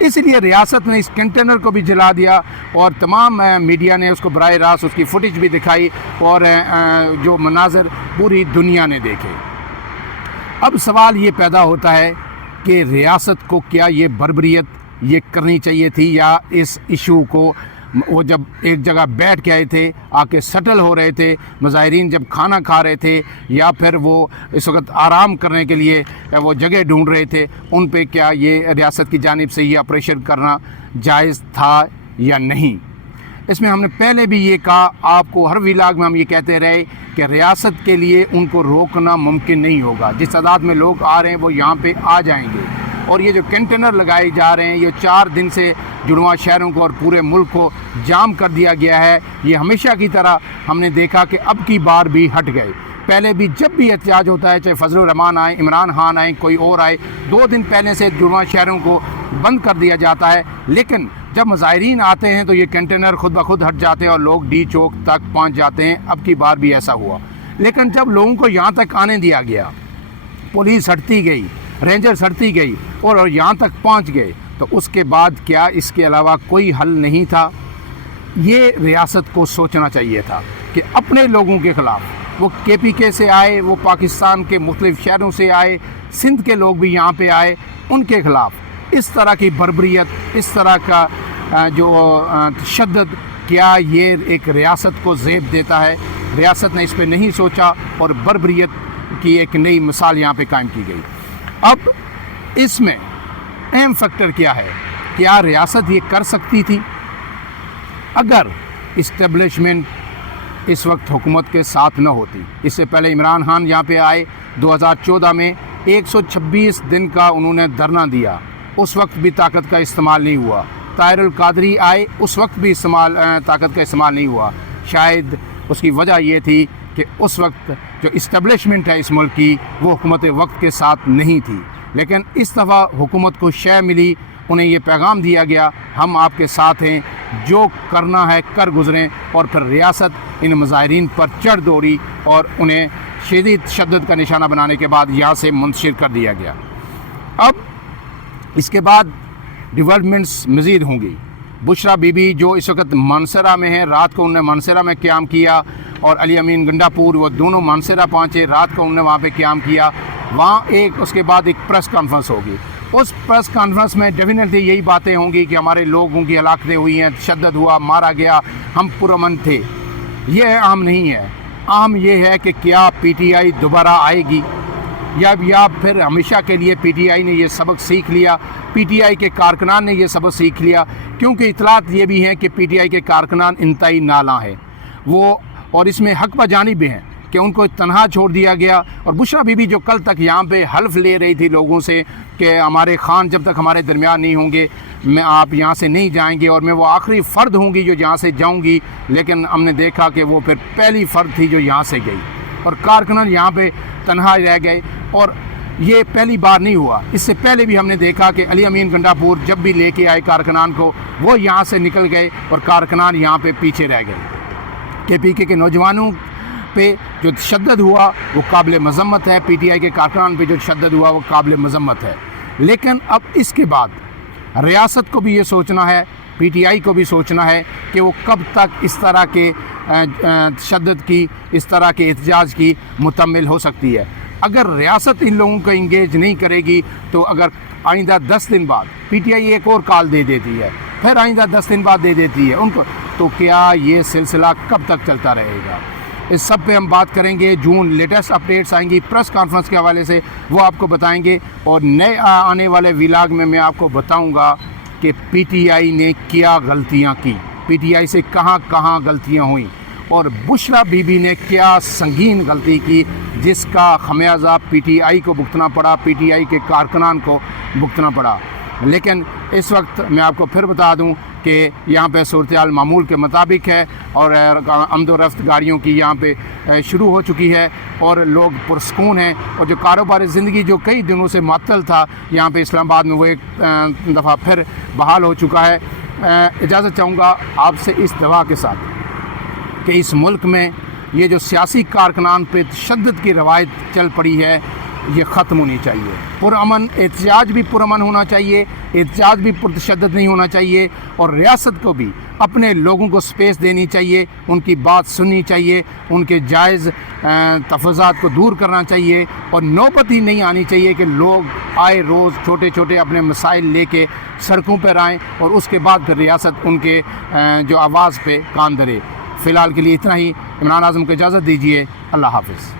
اس لیے ریاست نے اس کنٹینر کو بھی جلا دیا اور تمام میڈیا نے اس کو براہ راست اس کی فوٹیج بھی دکھائی اور جو مناظر پوری دنیا نے دیکھے۔ اب سوال یہ پیدا ہوتا ہے کہ ریاست کو کیا یہ بربریت یہ کرنی چاہیے تھی، یا اس ایشو کو وہ جب ایک جگہ بیٹھ کے آئے تھے، آ کے سیٹل ہو رہے تھے، مظاہرین جب کھانا کھا رہے تھے یا پھر وہ اس وقت آرام کرنے کے لیے وہ جگہ ڈھونڈ رہے تھے، ان پہ کیا یہ ریاست کی جانب سے یہ آپریشن کرنا جائز تھا یا نہیں؟ اس میں ہم نے پہلے بھی یہ کہا، آپ کو ہر ولاگ میں ہم یہ کہتے رہے کہ ریاست کے لیے ان کو روکنا ممکن نہیں ہوگا۔ جس تعداد میں لوگ آ رہے ہیں وہ یہاں پہ آ جائیں گے، اور یہ جو کنٹینر لگائے جا رہے ہیں یہ 4 دن سے جڑواں شہروں کو اور پورے ملک کو جام کر دیا گیا ہے۔ یہ ہمیشہ کی طرح ہم نے دیکھا کہ اب کی بار بھی ہٹ گئے۔ پہلے بھی جب بھی احتجاج ہوتا ہے، چاہے فضل الرحمان آئے، عمران خان آئے، کوئی اور آئے، 2 دن پہلے سے جڑواں شہروں کو بند کر دیا جاتا ہے، لیکن جب مظاہرین آتے ہیں تو یہ کنٹینر خود بخود ہٹ جاتے ہیں اور لوگ ڈی چوک تک پہنچ جاتے ہیں۔ اب کی بار بھی ایسا ہوا، لیکن جب لوگوں کو یہاں تک آنے دیا گیا، پولیس ہٹتی گئی، رینجرز ہٹتی گئی اور یہاں تک پہنچ گئے، تو اس کے بعد کیا اس کے علاوہ کوئی حل نہیں تھا؟ یہ ریاست کو سوچنا چاہیے تھا کہ اپنے لوگوں کے خلاف، وہ کے پی کے سے آئے، وہ پاکستان کے مختلف شہروں سے آئے، سندھ کے لوگ بھی یہاں پہ آئے، ان کے خلاف اس طرح کی بربریت، اس طرح کا جو تشدد، کیا یہ ایک ریاست کو زیب دیتا ہے؟ ریاست نے اس پہ نہیں سوچا اور بربریت کی ایک نئی مثال یہاں پہ قائم کی گئی۔ اب اس میں اہم فیکٹر کیا ہے؟ کیا ریاست یہ کر سکتی تھی؟ اگر اسٹیبلشمنٹ اس وقت حکومت کے ساتھ نہ ہوتی۔ اس سے پہلے عمران خان یہاں پہ آئے 2014 میں، 126 دن کا انہوں نے دھرنا دیا، اس وقت بھی طاقت کا استعمال نہیں ہوا۔ طاہر القادری آئے، اس وقت بھی طاقت کا استعمال نہیں ہوا۔ شاید اس کی وجہ یہ تھی کہ اس وقت جو اسٹیبلشمنٹ ہے اس ملک کی، وہ حکومت وقت کے ساتھ نہیں تھی، لیکن اس دفعہ حکومت کو شے ملی، انہیں یہ پیغام دیا گیا ہم آپ کے ساتھ ہیں، جو کرنا ہے کر گزریں، اور پھر ریاست ان مظاہرین پر چڑھ دوڑی اور انہیں شدید تشدد کا نشانہ بنانے کے بعد یہاں سے منتشر کر دیا گیا۔ اب اس کے بعد ڈیولپمنٹس مزید ہوں گی۔ بشرا بی بی جو اس وقت مانسرا میں ہیں، رات کو انہوں نے مانسرا میں قیام کیا، اور علی امین گنڈا پور، وہ دونوں مانسرا پہنچے، رات کو انہوں نے وہاں پہ قیام کیا۔ وہاں اس کے بعد ایک پریس کانفرنس ہوگی، اس پریس کانفرنس میں ڈیفینیٹلی یہی باتیں ہوں گی کہ ہمارے لوگوں کی ہلاکتیں ہوئی ہیں، تشدد ہوا، مارا گیا، ہم پرامن تھے۔ یہ اہم نہیں ہے، اہم یہ ہے کہ کیا پی ٹی آئی دوبارہ آئے گی، یا پھر ہمیشہ کے لیے پی ٹی آئی نے یہ سبق سیکھ لیا، پی ٹی آئی کے کارکنان نے یہ سبق سیکھ لیا، کیونکہ اطلاعات یہ بھی ہیں کہ پی ٹی آئی کے کارکنان انتہائی نالاں ہیں وہ، اور اس میں حق بجانب بھی ہیں کہ ان کو تنہا چھوڑ دیا گیا۔ اور بشرا بی بی جو کل تک یہاں پہ حلف لے رہی تھی لوگوں سے کہ ہمارے خان جب تک ہمارے درمیان نہیں ہوں گے آپ یہاں سے نہیں جائیں گے، اور میں وہ آخری فرد ہوں گی جو یہاں سے جاؤں گی، لیکن ہم نے دیکھا کہ وہ پھر پہلی فرد تھی جو یہاں سے گئی، اور کارکنان یہاں پہ تنہا رہ گئے۔ اور یہ پہلی بار نہیں ہوا، اس سے پہلے بھی ہم نے دیکھا کہ علی امین گنڈا پور جب بھی لے کے آئے کارکنان کو، وہ یہاں سے نکل گئے اور کارکنان یہاں پہ پیچھے رہ گئے۔ کے پی کے نوجوانوں پہ جو تشدد ہوا وہ قابل مذمت ہے، پی ٹی آئی کے کارکنان پہ جو تشدد ہوا وہ قابل مذمت ہے، لیکن اب اس کے بعد ریاست کو بھی یہ سوچنا ہے، پی ٹی آئی کو بھی سوچنا ہے کہ وہ کب تک اس طرح کے تشدد کی، اس طرح کے احتجاج کی متحمل ہو سکتی ہے۔ اگر ریاست ان لوگوں کو انگیج نہیں کرے گی تو اگر آئندہ 10 دن بعد پی ٹی آئی ایک اور کال دے دیتی ہے، پھر آئندہ 10 دن بعد دے دیتی ہے ان کو، تو کیا یہ سلسلہ کب تک چلتا رہے گا؟ اس سب پہ ہم بات کریں گے۔ جون لیٹسٹ اپڈیٹس آئیں گی پریس کانفرنس کے حوالے سے، وہ آپ کو بتائیں گے، اور نئے آنے والے ولاگ میں آپ کو بتاؤں گا کہ پی ٹی آئی نے کیا غلطیاں کی، پی ٹی آئی سے کہاں کہاں غلطیاں ہوئیں، اور بشرا بی بی نے کیا سنگین غلطی کی جس کا خمیازہ پی ٹی آئی کو بھگتنا پڑا، پی ٹی آئی کے کارکنان کو بھگتنا پڑا۔ لیکن اس وقت میں آپ کو پھر بتا دوں کہ یہاں پہ صورتحال معمول کے مطابق ہے، اور آمد و رفت گاڑیوں کی یہاں پہ شروع ہو چکی ہے، اور لوگ پرسکون ہیں، اور جو کاروبار زندگی جو کئی دنوں سے معطل تھا یہاں پہ اسلام آباد میں، وہ ایک دفعہ پھر بحال ہو چکا ہے۔ اجازت چاہوں گا آپ سے اس دعا کے ساتھ کہ اس ملک میں یہ جو سیاسی کارکنان پہ تشدد کی روایت چل پڑی ہے، یہ ختم ہونی چاہیے. پرامن احتجاج بھی پرامن ہونا چاہیے، احتجاج بھی پرتشدد نہیں ہونا چاہیے، اور ریاست کو بھی اپنے لوگوں کو سپیس دینی چاہیے، ان کی بات سننی چاہیے، ان کے جائز تفاضات کو دور کرنا چاہیے، اور نوبت ہی نہیں آنی چاہیے کہ لوگ آئے روز چھوٹے چھوٹے اپنے مسائل لے کے سڑکوں پر آئیں اور اس کے بعد پھر ریاست ان کے جو آواز پہ کان دھرے. فی الحال کے لیے اتنا ہی. عمران اعظم کو اجازت دیجیے. اللہ حافظ.